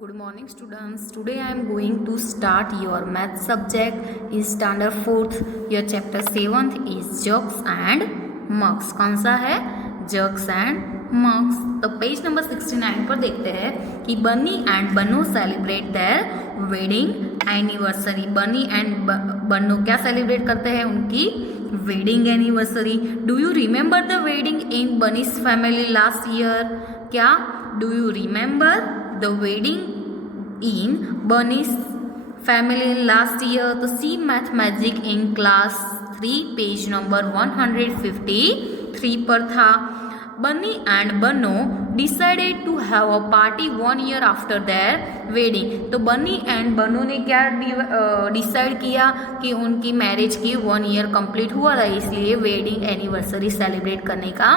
Good morning students. Today I am going to start your math subject in standard 4th. Your chapter 7th is jugs and mugs. कौन सा है? Jugs and mugs. तो page number 69 पर देखते हैं कि Bunny and Bannu celebrate their wedding anniversary. Bunny and Bannu क्या celebrate करते हैं? उनकी wedding anniversary. Do you remember the wedding in Bunny's family last year? क्या do you remember the wedding in Bunny's family last year? तो see math magic in class 3 page number 153 पर था. Bunny and Banno decided to have a party 1 year after their wedding. तो Bunny and बन्नो ने क्या decide किया कि उनकी marriage की 1 year कंप्लीट हुआ था, इसलिए वेडिंग एनिवर्सरी सेलिब्रेट करने का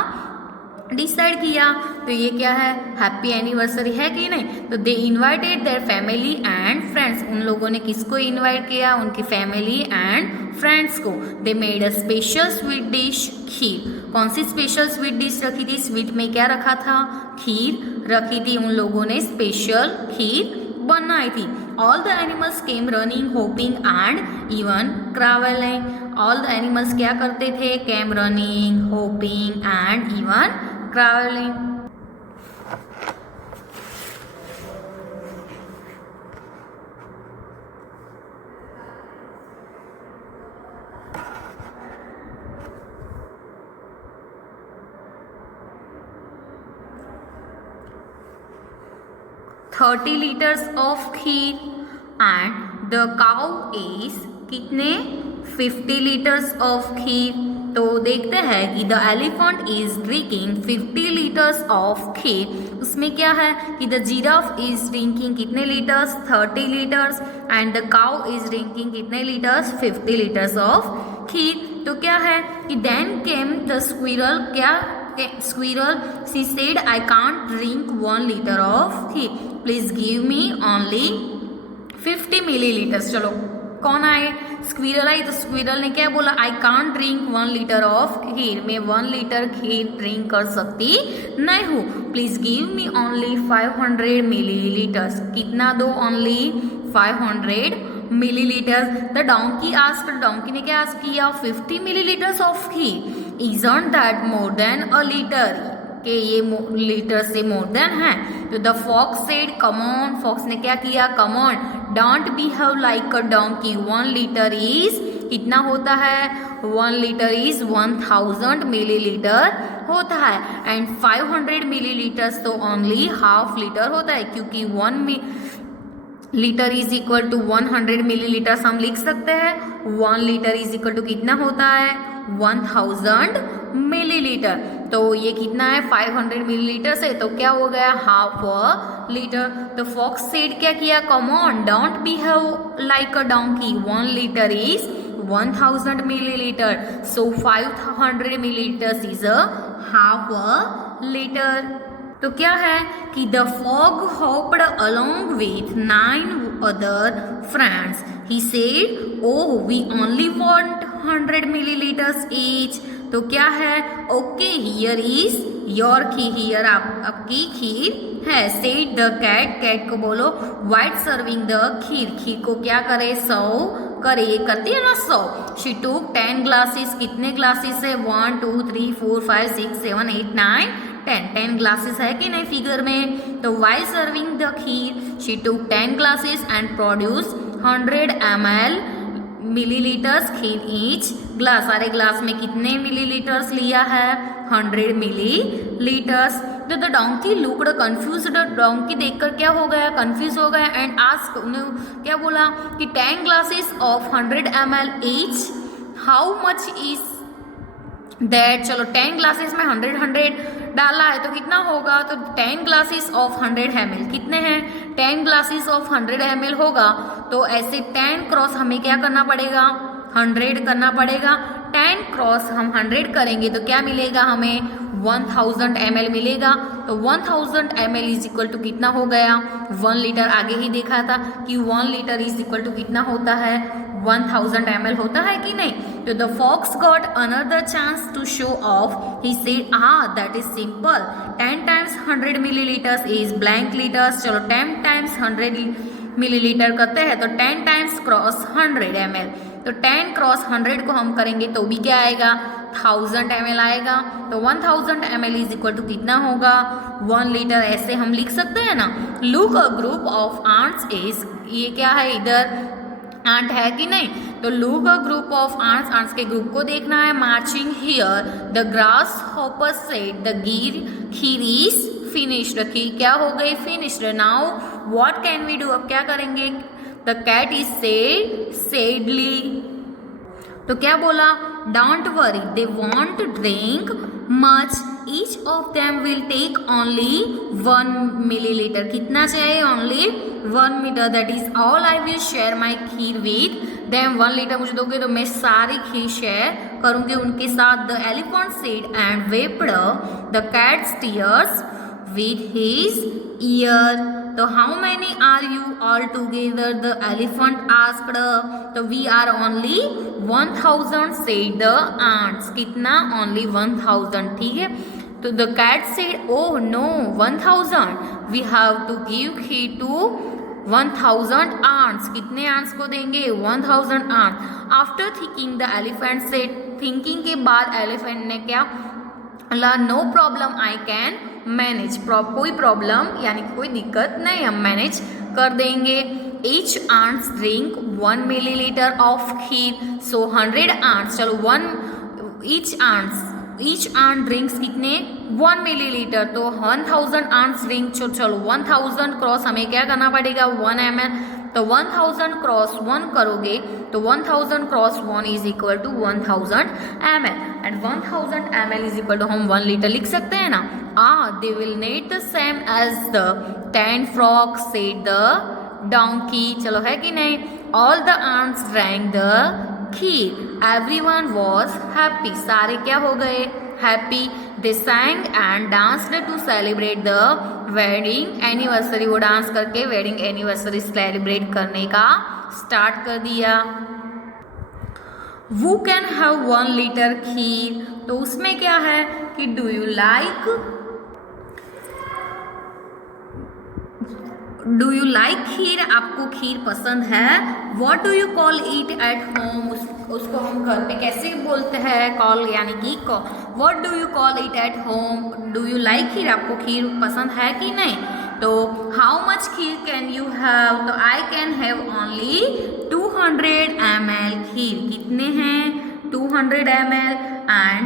डिसाइड किया. तो ये क्या है? हैप्पी एनिवर्सरी है कि नहीं? तो they invited their family and friends. उन लोगों ने किसको इन्वाइट किया? उनकी फैमिली एंड फ्रेंड्स को. They made a special sweet dish, kheer. कौन सी स्पेशल स्वीट डिश रखी थी? स्वीट में क्या रखा था? खीर रखी थी. उन लोगों ने स्पेशल खीर बनाई थी. All the animals came running hopping and even crawling. All the animals क्या करते थे? Came running hopping and even traveling. $30 liters of kheer and the cow is कितने? 50 liters of kheer. तो देखते हैं कि the elephant is drinking 50 liters of kheer. उसमें क्या है कि द जिराफ इज ड्रिंकिंग कितने litres? 30 liters. And the cow is drinking कितने लीटर्स? 50 liters of kheer. तो क्या है कि देन केम द स्क्विरल. क्या squirrel? She said I can't drink 1 liter of kheer, please give me only 50 milliliters. चलो कौन आए? स्क्विरल आई. तो स्क्विरल ने क्या बोला? आई can't drink 1 liter of kheer. मैं 1 liter खीर ड्रिंक कर सकती नहीं हूँ. Please give me only 500 milliliters. कितना दो? Only 500 milliliters. The donkey asked. Donkey ने क्या आस्क किया? 50 milliliters of kheer. Isn't that more than a litre? कि ये लीटर से मोर देन है. तो the fox said come on. Fox ने क्या किया? Come on, don't behave like a donkey. 1 liter is कितना होता है? 1 liter इज 1000 milliliter होता है. एंड 500 milliliters तो ओनली हाफ लीटर होता है, क्योंकि 1 litre is equal to 100 milliliters हम लिख सकते हैं. 1 liter इज इक्वल टू कितना होता है? 1000 milliliter. तो ये कितना है? 500 milliliter से, तो क्या हो गया? Half a litre. तो फॉक्स सेड क्या किया? Come on, don't behave like a donkey. 1 liter is 1000 milliliter. So 500 milliliters is a half a litre. तो क्या है कि the fog hopped along with 9 other friends. He said, oh, we only want 100 milliliters each. तो क्या है? Okay, here is your kheer. Here आपकी खीर है. Said the cat. कैट को बोलो वाइट सर्विंग द खीर. खीर को क्या करे? सर्व करे. ये करती है ना सर्व. शी टूक 10 glasses. कितने ग्लासेस है? 1 2 3 4 5 6 7 8 9 10 ग्लासेस है कि नहीं फिगर में? तो while serving the kheer she टूक 10 glasses and produce 100 ml millilitres kheer each glass. सारे ग्लास में कितने मिलीलीटर्स लिया है? 100 milliliters. तो the donkey looked confused. Donkey देखकर क्या हो गया? कंफ्यूज हो गया. एंड आस्क, उन्हें क्या बोला कि 10 glasses of 100 ml each, how much is that? चलो 10 glasses में 100 डाला है तो कितना होगा? तो 10 glasses ऑफ 100 ml कितने हैं? 10 glasses ऑफ 100 ml होगा. तो ऐसे 10 क्रॉस हमें क्या करना पड़ेगा? 100 करना पड़ेगा. 10 क्रॉस हम 100 करेंगे तो क्या मिलेगा हमें? 1000 ml मिलेगा. तो 1000 ml इज इक्वल टू कितना हो गया? 1 liter. आगे ही देखा था कि 1 liter इज इक्वल टू कितना होता है? 1000 ml होता है कि नहीं। तो the fox got another chance to show off, he said that is simple, 10 times 100 millilitres is blank litres. चलो 10 टाइम्स 100 मिलीलीटर करते हैं तो 10 टाइम्स क्रॉस 100 ml, तो 10 क्रॉस 100 को हम करेंगे तो भी क्या आएगा, 1000 ml आएगा। तो 1000 ml इज इक्वल टू कितना होगा, 1 लीटर। ऐसे हम लिख सकते हैं ना। Look a group of ants is, ये क्या है, इधर आंट है कि नहीं। तो look a group of ants, ants के ग्रुप को देखना है। Marching here the grasshopper said the kheer is finished, kheer क्या हो गई, finished. Now what can we do, अब क्या करेंगे। द कैट इज सैडली, तो क्या बोला, don't worry they won't drink much, each of them will take only 1 millilitre, कितना चाहिए, only 1 metre, that is all I will share my kheer with them. 1 litre मुझे दोगे तो मैं सारी खीर शेयर करूंगी उनके साथ। The elephant said and vaped the cats tears with his ear, तो how many are you all together, the elephant asked। तो we are only 1000 said the ants, कितना, only 1000, ठीक है। तो the cat said oh no 1000, we have to give key to 1000 ants, कितने ants को देंगे, 1000 ants। after thinking the elephant said, thinking के बाद elephant ने क्या, no problem I can manage, कोई प्रॉब्लम यानी कोई दिक्कत नहीं, हम मैनेज कर देंगे। Each ants drink 1 millilitre of kheer, so 100 ants, चलो ईच आंट ड्रिंक्स कितने, 1 मिलीलीटर, तो 1000 आंट्स ड्रिंक, चलो 1000 क्रॉस हमें क्या करना पड़ेगा, 1 ml, तो 1000 क्रॉस 1 करोगे तो 1000 cross 1 is equal to 1000 ml, and 1000 ml is equal to हम 1 लीटर लिख सकते हैं ना। They will need the same as the 10 frogs said the donkey, चलो है कि नहीं। All the ants drank the kheer, everyone was happy, सारे क्या हो गए, happy. They sang and danced to celebrate the wedding anniversary, वो डांस करके वेडिंग एनिवर्सरी सेलिब्रेट करने का स्टार्ट कर दिया। Who can have 1 लीटर खीर, तो उसमें क्या है कि डू यू लाइक खीर, आपको खीर पसंद है। What do you call it at home, उसको हम घर पे कैसे बोलते हैं, कॉल यानी कि What do you call it at home, do you like खीर, आपको खीर पसंद है कि नहीं। तो how much kheer can you have, तो I can have only 200 ml खीर, कितने हैं, 200 ml। एंड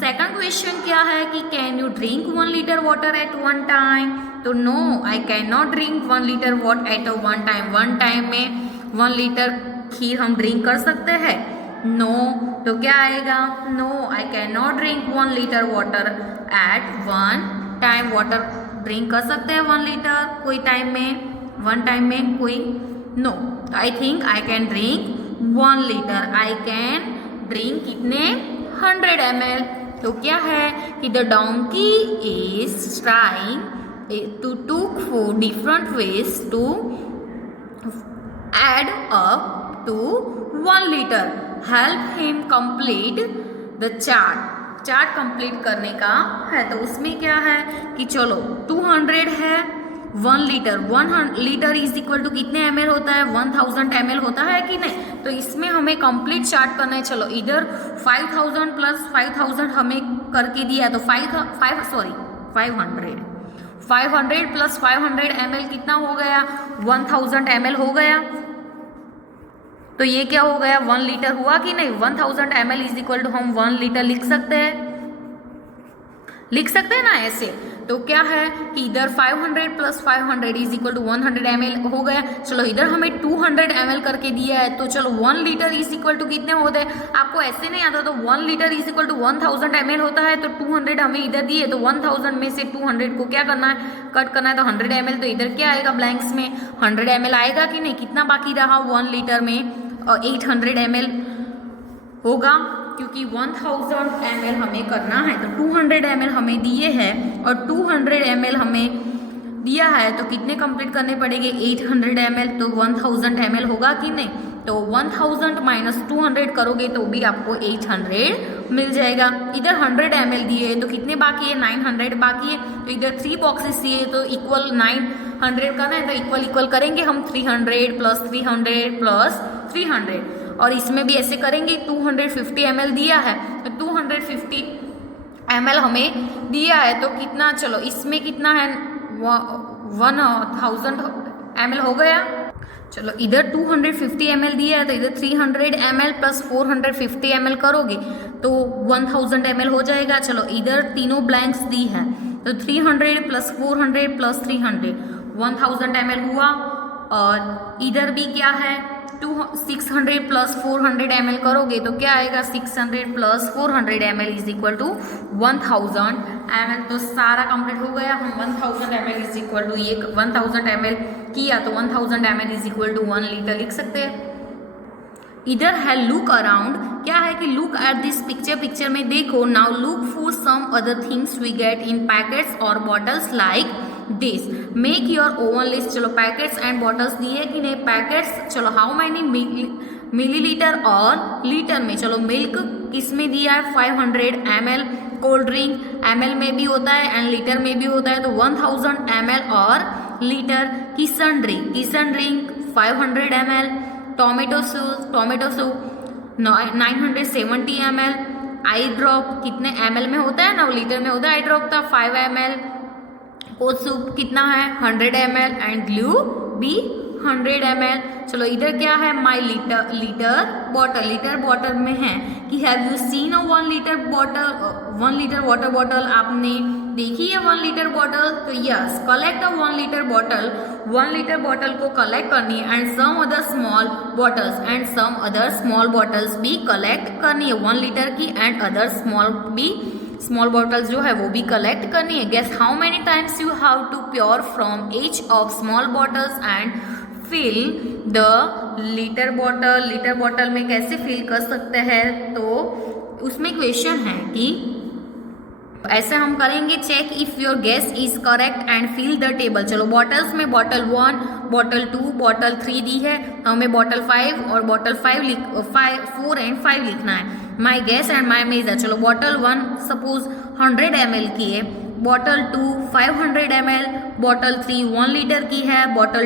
सेकंड क्वेश्चन क्या है कि can you drink 1 litre water at 1 time, तो no I can not drink 1 litre water at 1 time, 1 time में 1 litre खीर हम drink कर सकते हैं, नो। तो क्या आएगा, no I can not drink 1 litre water at 1 time, water drink कर सकते हैं 1 लीटर कोई टाइम में, 1 टाइम में कोई, no. I think I can drink 1 litre, I can drink कितने, 100 ml। तो क्या है कि the donkey is trying to took 4 different ways to add up to 1 litre, help him complete the chart complete करने का है। तो उसमें क्या है कि चलो 200 है 1 litre, 1 litre is equal to कितने ml होता है, 1000 ml होता है कि नहीं। तो इसमें हमें कंप्लीट चार्ट करना है। चलो इधर 5000 प्लस 5000 हमें करके दिया है, तो 500 प्लस 500 ml कितना हो गया, 1000 ml हो गया। तो ये क्या हो गया, 1 लीटर हुआ कि नहीं। 1000 ml इज इक्वल टू हम 1 लीटर लिख सकते हैं ना ऐसे। तो क्या है कि इधर 500 plus 500 is equal to 100 ml हो गया। चलो इधर हमें 200 ml करके दिया है, तो चलो 1 लीटर इज इक्वल टू कितने होते हैं, आपको ऐसे नहीं आता, तो 1 litre is equal to 1000 ml होता है। तो 200 हमें इधर दिए, तो 1000 में से 200 को क्या करना है, कट करना है, तो 100 ml, तो इधर क्या आएगा ब्लैंक्स में 100 ml आएगा कि नहीं। कितना बाकी रहा 1 लीटर में, 800 ml होगा, क्योंकि 1000 ml हमें करना है। तो 200 ml हमें दिए हैं और 200 ml हमें दिया है, तो कितने कंप्लीट करने पड़ेंगे, 800 ml, तो 1000 ml होगा कि नहीं। तो 1000 माइनस 200 करोगे तो भी आपको 800 मिल जाएगा। इधर 100 ml दिए तो कितने बाकी है, 900 बाकी है। तो इधर 3 बॉक्सेस दिए तो इक्वल 900 करना है, तो इक्वल इक्वल करेंगे हम 300 प्लस 300 प्लस 300, और इसमें भी ऐसे करेंगे। 250 ml दिया है तो 250 ml हमें दिया है तो कितना, चलो इसमें कितना है 1000 ml हो गया। चलो इधर 250 ml दिया है तो इधर 300 ml प्लस 450 ml करोगे तो 1000 ml हो जाएगा। चलो इधर तीनों ब्लैंक्स दी है तो 300 प्लस 400 प्लस 300 1000 ml हुआ। और इधर भी क्या है 600 प्लस 400 ml करोगे तो क्या आएगा 600 plus 400 ml is equal to 1000 ml। तो सारा कंप्लीट हो गया। हम 1000 ml इज इक्वल टू ये 1000 ml किया तो 1000 ml is equal to 1 litre लिख सकते हैं। इधर है लुक अराउंड, क्या है कि look at this picture, picture में देखो। Now look for some other things we get in packets और bottles like this, make your own list. चलो पैकेट्स एंड बॉटल्स दिए कि नहीं, पैकेट्स चलो हाउ मैनी मिलीलीटर और लीटर में। चलो मिल्क किस में दिया है 500 ml, कोल्ड ड्रिंक ml में भी होता है एंड लीटर में भी होता है तो 1000 ml और litre. Kisan drink 500 ml, tomato soup 970 ml, I drop कितने ml में होता है ना, लीटर में होता है। आई ड्रॉप था 5 ml, कोल्ड सूप कितना है 100 ml एंड ग्लू भी 100 ml। चलो इधर क्या है माई लीटर बॉटल में है कि have you seen a 1 litre bottle, 1 litre water bottle आपने देखी है 1 लीटर बॉटल। तो yes collect a 1 litre bottle, 1 litre bottle को कलेक्ट करनी है and some other small bottles and some other small bottles भी कलेक्ट करनी है 1 लीटर की एंड अदर स्मॉल बॉटल्स जो है वो भी कलेक्ट करनी है। Guess how many times you have to pour from each of small bottles and fill the litre bottle में कैसे फिल कर सकते हैं। तो उसमें क्वेश्चन है कि ऐसे हम करेंगे check if your guess is correct and fill the table. चलो बॉटल्स में बॉटल 1, बॉटल 2, बॉटल 3 दी है तो हमें बॉटल 5 और बॉटल 4 एंड 5 लिखना है। My guess and my measure, चलो बॉटल 1 सपोज 100 ml की है, बॉटल 2 500 ml, बॉटल 3 1 लीटर की है, बॉटल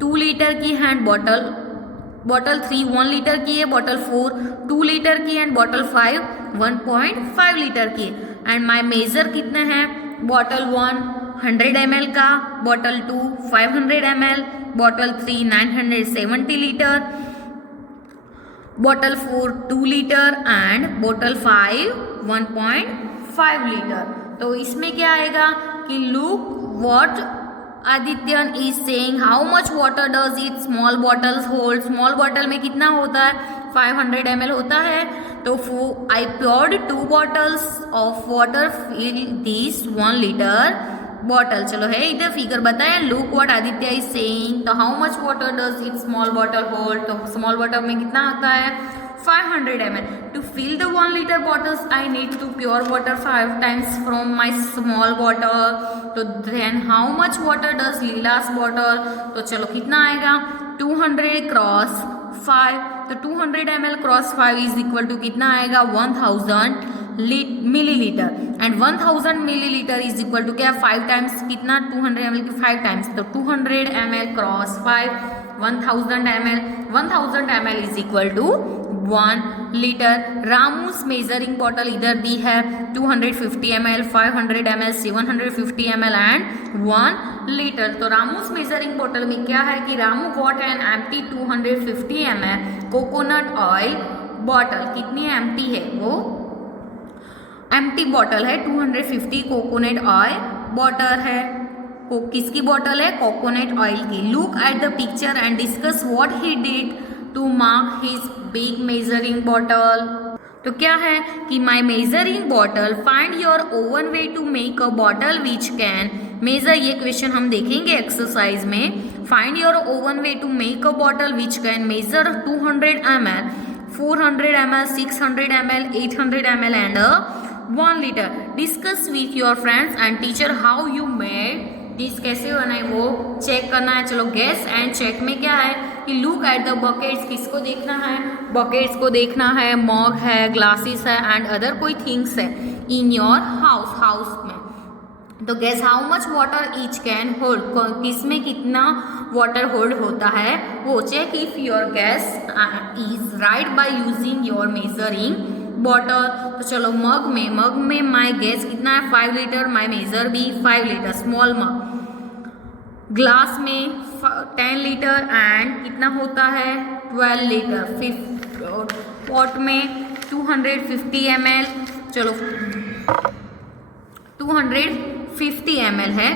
2 लीटर की है एंड बॉटल 3 1 लीटर की है, बॉटल 4 2 लीटर की एंड बॉटल 5 1.5 लीटर की है। एंड माई मेजर कितने हैं, बॉटल 1 100 ml का, bottle 2 500 ml, bottle 3 970 litre, bottle 4 2 litre and bottle 5 1.5 litre. तो इसमें क्या आएगा कि look what Adithyan is saying, how much water does it small bottles hold. Small bottle में कितना होता है 500 ml होता है। तो I poured 2 bottles of water fill this 1 litre bottle. चलो है इधर फिगर बताया look what Aditya is saying. तो how much water does it small bottle hold, तो स्मॉल बॉटल में कितना होता है 500 ml। To fill the 1 litre bottles I need to pour water 5 times from my small bottle. तो then how much water does Leela's bottle, तो चलो कितना आएगा 200 क्रॉस 5, तो 200 ml cross 5 is equal to कितना आएगा 1000 millilitre and 1000 millilitre is equal to क्या 5 times कितना 200 ml की 5 टाइम्स, तो 200 ml cross 5 1000 ml is equal to 1 litre. Ramu's measuring bottle इधर दी है 250 ml, 500 ml, 750 ml and 1 litre. तो रामूस मेजरिंग बॉटल में क्या है कि Ramu got an empty 250 ml coconut oil bottle. कितनी एम्प्टी है वो एम्प्टी बॉटल है 250 कोकोनट ऑयल बॉटल है। किसकी बॉटल है कोकोनट ऑयल की। Look at the picture and discuss what he did to mark his big measuring bottle. तो क्या है कि my measuring bottle find your own way to make a bottle which can measure. ये question हम देखेंगे exercise में। Find your own way to make a bottle which can measure 200 ml, 400 ml, 600 ml, 800 ml and 1 litre. Discuss with your friends and teacher how you made dish कैसे बनाए वो check करना है। चलो गेस एंड चेक में क्या है कि लुक एट द बकेट्स, किसको देखना है, बकेट्स को देखना है, मग है, ग्लासेस है एंड अदर कोई थिंग्स है इन योर हाउस में। तो guess how much water each can hold, किसमें कितना वाटर होल्ड होता है वो check if your guess is right by using your measuring bottle. तो चलो मग में माई गैस कितना है 5 लीटर, माई मेजर भी 5 लीटर स्मॉल मग। ग्लास में 10 लीटर एंड कितना होता है 12 लीटर। पॉट में 250 ml, चलो 250 ml है